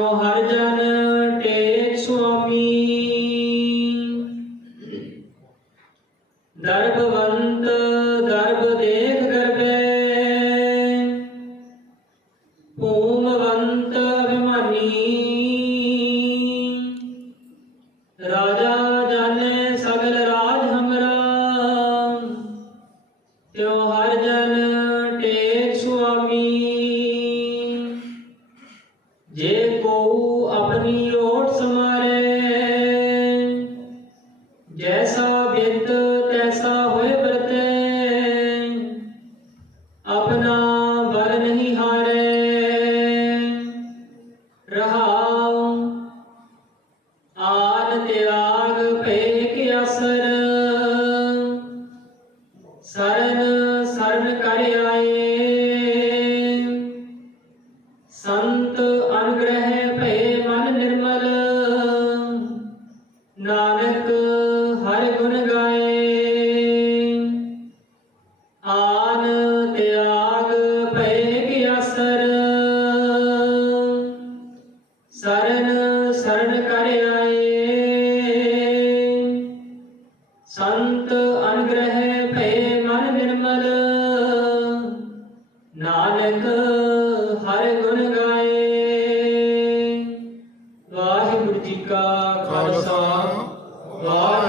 ਤਿਉ ਹਰ ਜਨ ਟੇਕ ਸੁਆਮੀ। ਦਰਬਵੰਤ ਦਰਬ ਦੇਖ ਗਰਬੈ ਭੂਮਵੰਤ ਅਭਿਮਾਨੀ। ਜੇ ਕੋ ਆਪਣੀ ਓਟ ਸਮਾਰੇ, ਜੈਸਾ ਬਿਤ ਤੈਸਾ ਹੋਏ ਵਰਤੇ, ਆਪਣਾ ਬਲ ਨਹੀਂ ਹਾਰੇ। ਰਹਾਉ ਆਨ ਤਿਆਗ ਭੈ ਕਿ ਅਸਰ, ਸਰਨ ਸਰਨ ਕਰ ਆਏ। ਸੰਤ ਅਨੁਗ੍ਰਹਿ ਭਏ ਮਨ ਨਿਰਮਲ। ਨਾਨਕ ਹਰ ਗੁਣ ਗਾਏ। ਆਨ ਤਿਆਗ ਭਏ ਕਿ ਅਸਰ ਸਰਨ ਸਰਨ ਕਰ ਆਏ। ਸੰਤ ਅਨੁਗ੍ਰਹਿ ਭਏ ਮਨ ਨਿਰਮਲ। ਨਾਨਕ ਖਾਲਸਾ ਵਾਹਿਗੁਰੂ ਜੀ